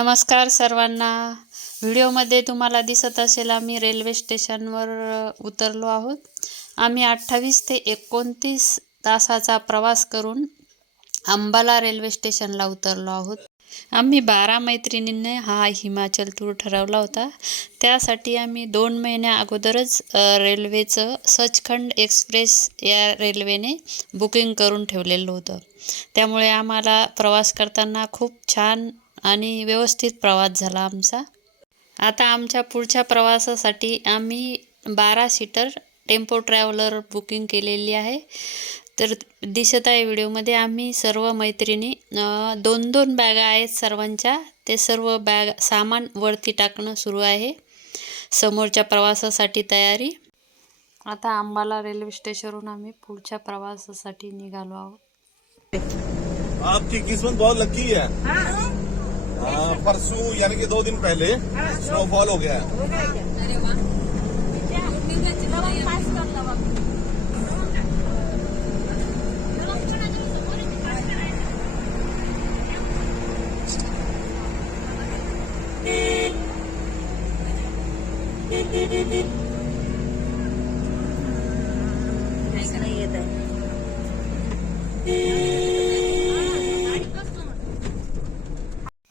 नमस्कार सर्वांना. व्हिडिओमध्ये तुम्हाला दिसत असेल आम्ही रेल्वे स्टेशनवर उतरलो आहोत. आम्ही अठ्ठावीस ते एकोणतीस तासाचा प्रवास करून अंबाला रेल्वे स्टेशनला उतरलो आहोत. आम्ही बारा मैत्रिणींनी हा हिमाचल टूर ठरवला होता. त्यासाठी आम्ही दोन महिन्या अगोदरच रेल्वेचं सचखंड एक्सप्रेस या रेल्वेने बुकिंग करून ठेवलेलं होतं. त्यामुळे आम्हाला प्रवास करताना खूप छान आणि व्यवस्थित प्रवास झाला आमचा. आता आमच्या पुढच्या प्रवासासाठी आम्ही बारा सीटर टेम्पो ट्रॅव्हलर बुकिंग केलेली आहे. तर दिसत आहे व्हिडिओमध्ये आम्ही सर्व मैत्रिणी दोन दोन बॅगा आहेत सर्वांच्या. ते सर्व बॅग सामान वरती टाकणं सुरू आहे. समोरच्या प्रवासासाठी तयारी. आता अंबाला रेल्वे स्टेशनवरून आम्ही पुढच्या प्रवासासाठी निघालो आहोत. आपकी किस्मत बहुत लकी है। हाँ, परसों यानी कि दो दिन पहले स्नोफॉल हो गया है।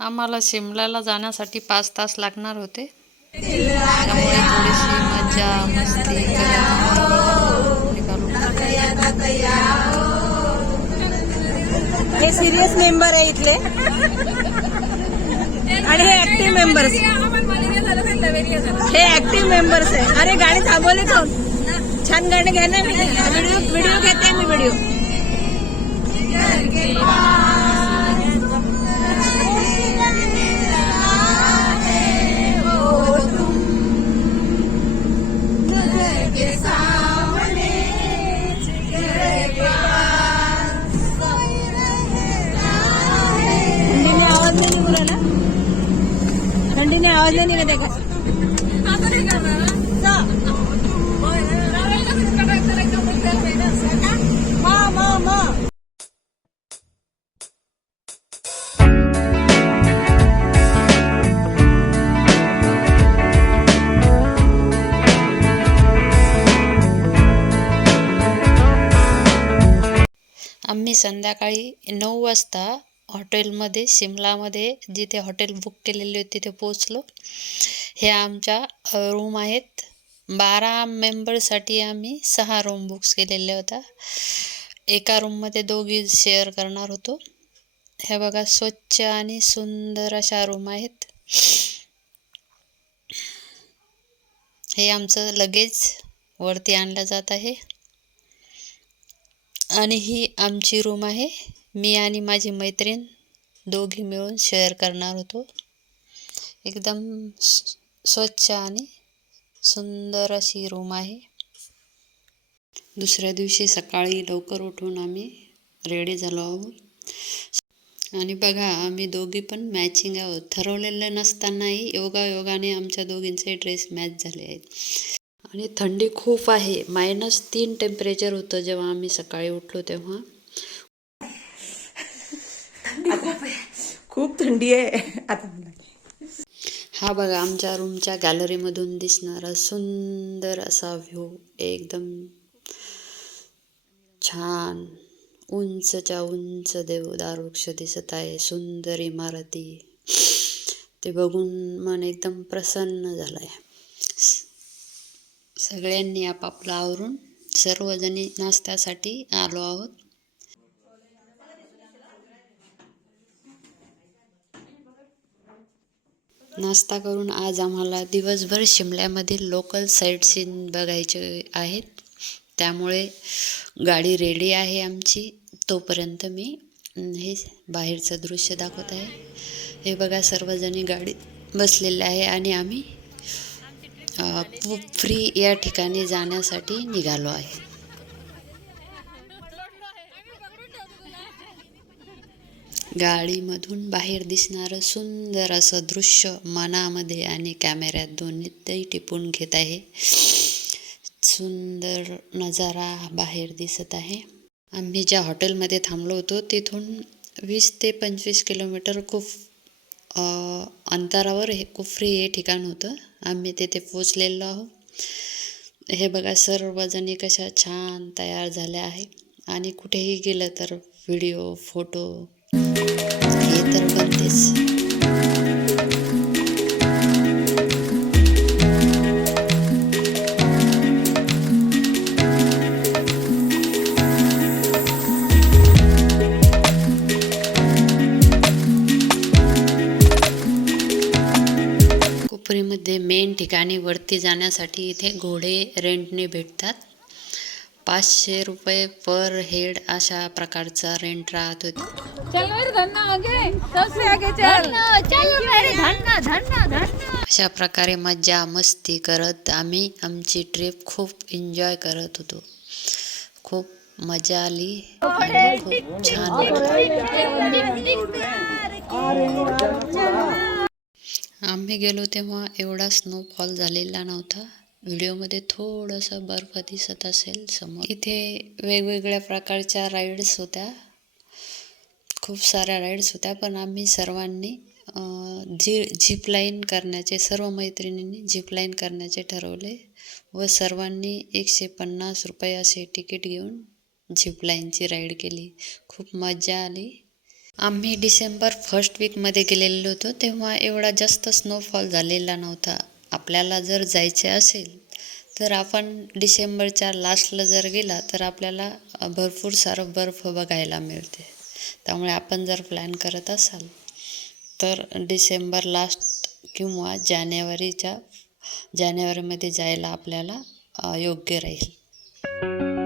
आम्हाला शिमल्याला जाण्यासाठी पाच तास लागणार होते. त्यामुळे थोडीशी मजा मस्ती हे सिरियस मेंबर आहे इथले. आणि हे ऍक्टिव्ह मेंबर्स हे ऍक्टिव्ह मेंबर्स आहे. अरे गाणी थांबवले कोण छान गाणी घ्या ना. व्हिडिओ व्हिडिओ घेते मी व्हिडिओ आवाज नाही निघत आहे का मा आम्ही संध्याकाळी नऊ वाजता हॉटेलमध्ये शिमलामध्ये जिथे हॉटेल बुक केलेले होते तिथे पोचलो हे आमच्या रूम आहेत. बारा मेंबरसाठी आम्ही सहा रूम बुक्स केलेल्या होत्या. एका रूममध्ये दोघी शेअर करणार होतो. हे बघा स्वच्छ आणि सुंदर अशा रूम आहेत. हे आमचं लगेज वरती आणलं जात आहे. आणि ही आमची रूम आहे. मी आणि माझी मैत्रीण दोघी मिळून शेअर करणार होतो. एकदम स्वच्छ आणि सुंदर अशी रूम आहे. दुसऱ्या दिवशी सकाळी लवकर उठून आम्ही रेडी झालो आहोत. आणि बघा आम्ही दोघी पण मॅचिंग आहोत. ठरवलेलं नसतानाही योगा योगाने आमच्या दोघींचे ड्रेस मॅच झाले आहेत. आणि थंडी खूप आहे. मायनस तीन टेम्परेचर होतं जेव्हा आम्ही सकाळी उठलो तेव्हा. खूप थंडी आहे. आता हा बघा आमच्या रूमच्या गॅलरीमधून दिसणारा सुंदर असा व्ह्यू एकदम छान उंचच्या उंच देवदार वृक्ष दिसत आहे सुंदर इमारती. ते बघून मन एकदम प्रसन्न झालं आहे सगळ्यांनी आपापलं आवरून सर्वजणी नाश्त्यासाठी आलो आहोत. नाश्ता करून आज आम्हाला दिवसभर शिमल्यामधील लोकल साईटसीन बघायचे आहेत. त्यामुळे गाडी रेडी आहे आमची. तोपर्यंत मी हे बाहेरचं दृश्य दाखवत आहे. हे बघा सर्वजणी गाडीत बसलेले आहे आणि आम्ही पु- फ्री या ठिकाणी जाण्यासाठी निघालो आहे. गाडीमधून बाहेर दिसणारं सुंदर असं दृश्य मनामध्ये आणि कॅमेऱ्यात दोन्हीतही टिपून घेत आहे. सुंदर नजारा बाहेर दिसत आहे. आम्ही ज्या हॉटेलमध्ये थांबलो होतो तिथून वीस ते पंचवीस किलोमीटर खूप अंतरावर हे कुफरी हे ठिकाण होतं. आम्ही तिथे पोचलेलो आहोत. हे बघा सर्वजणी कशा छान तयार झाल्या आहे आणि कुठेही गेलं तर व्हिडिओ फोटो हे तर बनतेच कोपरीमध्ये मेन ठिकाणी वरती जाण्यासाठी इथे घोडे रेंटने भेटतात. पाचशे रुपये पर हेड अशा प्रकारचा रेंट राहत होती. चल मेरे धन्ना आगे. सबसे आगे चल. चल मेरे धन्ना धन्ना धन्ना अशा प्रकारे मज्जा मस्ती करत आम्ही आमची ट्रिप खूप एन्जॉय करत होतो. खूप मजा आली. आणि खूप छान आम्ही गेलो तेव्हा एवढा स्नोफॉल झालेला नव्हता. व्हिडिओमध्ये थोडंसं बर्फ दिसत असेल समोर. इथे वेगवेगळ्या प्रकारच्या राईड्स होत्या. खूप साऱ्या राईड्स होत्या पण आम्ही सर्वांनी जी झिप लाईन करण्याचे सर्व मैत्रिणींनी झिप लाईन करण्याचे ठरवले व सर्वांनी एकशे पन्नास रुपये असे तिकीट घेऊन झिप लाईनची राईड केली. खूप मजा आली. आम्ही डिसेंबर फर्स्ट वीकमध्ये गेलेलो होतो तेव्हा एवढा जास्त स्नोफॉल झालेला नव्हता. आपल्याला जर जायचे असेल तर आपण डिसेंबरच्या लास्टला जर गेला तर आपल्याला भरपूर सारं बर्फ बघायला मिळते. त्यामुळे आपण जर प्लॅन करत असाल तर डिसेंबर लास्ट किंवा जानेवारीच्या जानेवारीमध्ये जायला आपल्याला योग्य राहील.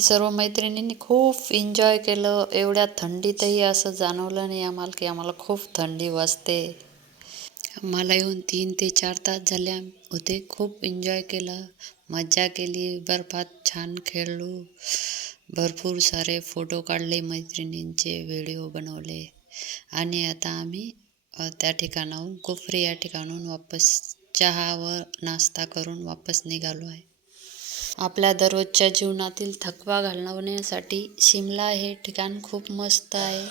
आम्ही सर्व मैत्रिणींनी खूप एन्जॉय केलं. एवढ्या थंडीतही असं जाणवलं नाही आम्हाला की आम्हाला खूप थंडी वाजते. मला येऊन तीन ते चार तास झाले होते. खूप एन्जॉय केलं. मज्जा केली. बर्फात छान खेळलो. भरपूर सारे फोटो काढले मैत्रिणींचे व्हिडिओ बनवले. आणि आता आम्ही त्या ठिकाणाहून कुफरी या ठिकाणाहून वापस चहावर नाश्ता करून वापस निघालो आहे. आपल्या दररोजच्या जीवनातील थकवा घालवण्यासाठी शिमला हे ठिकाण खूप मस्त आहे.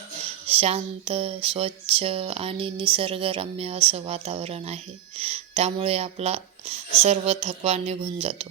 शांत स्वच्छ आणि निसर्गरम्य असं वातावरण आहे. त्यामुळे आपला सर्व थकवा निघून जातो.